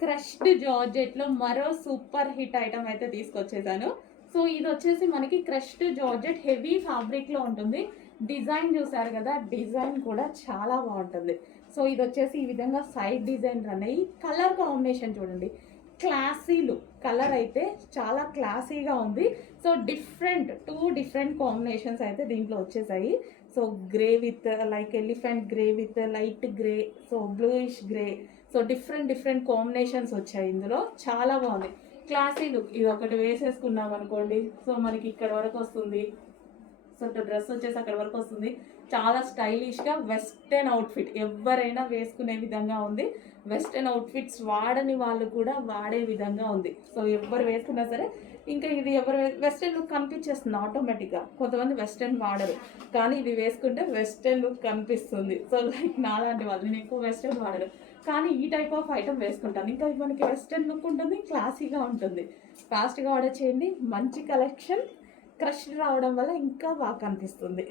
Crushed జార్జెట్లో మరో super hit item అయితే తీసుకొచ్చేసాను. So ఇది వచ్చేసి మనకి క్రష్డ్ జార్జెట్ హెవీ ఫ్యాబ్రిక్లో ఉంటుంది. డిజైన్ చూసారు కదా, డిజైన్ కూడా చాలా బాగుంటుంది. సో ఇది వచ్చేసి ఈ విధంగా సైడ్ డిజైన్ రన్ అయ్యి కలర్ కాంబినేషన్ చూడండి, క్లాసీ లుక్. కలర్ అయితే చాలా క్లాసీగా ఉంది. సో టూ డిఫరెంట్ కాంబినేషన్స్ అయితే దీంట్లో వచ్చేసాయి. So grey with like elephant grey with light grey, so bluish grey, so different combinations వచ్చాయి ఇందులో. చాలా బాగుంది, క్లాసీ లుక్. ఇది ఒకటి వేసేసుకున్నాం అనుకోండి, సో మనకి ఇక్కడ వరకు వస్తుంది. సో డ్రెస్ వచ్చేసి అక్కడ వరకు వస్తుంది. చాలా స్టైలిష్గా వెస్టర్న్ అవుట్ఫిట్ ఎవరైనా వేసుకునే విధంగా ఉంది. వెస్టర్న్ అవుట్ఫిట్స్ వాడని వాళ్ళు కూడా వాడే విధంగా ఉంది. సో ఎవరు వేసుకున్నా సరే, ఇంకా ఇది ఎవరు వెస్టర్న్ లుక్ కనిపించేస్తుంది ఆటోమేటిక్గా. కొంతమంది వెస్టర్న్ వాడరు, కానీ ఇది వేసుకుంటే వెస్టర్న్ లుక్ కనిపిస్తుంది. సో లైక్ నాలాంటి వాళ్ళు, నేను ఎక్కువ వెస్టర్న్ వాడరు, కానీ ఈ టైప్ ఆఫ్ ఐటమ్ వేసుకుంటాను. ఇంకా మనకి వెస్టర్న్ లుక్ ఉంటుంది, క్లాసీగా ఉంటుంది. ఫాస్ట్గా ఆర్డర్ చేయండి. మంచి కలెక్షన్, క్రష్ రావడం వల్ల ఇంకా బాగా కనిపిస్తుంది.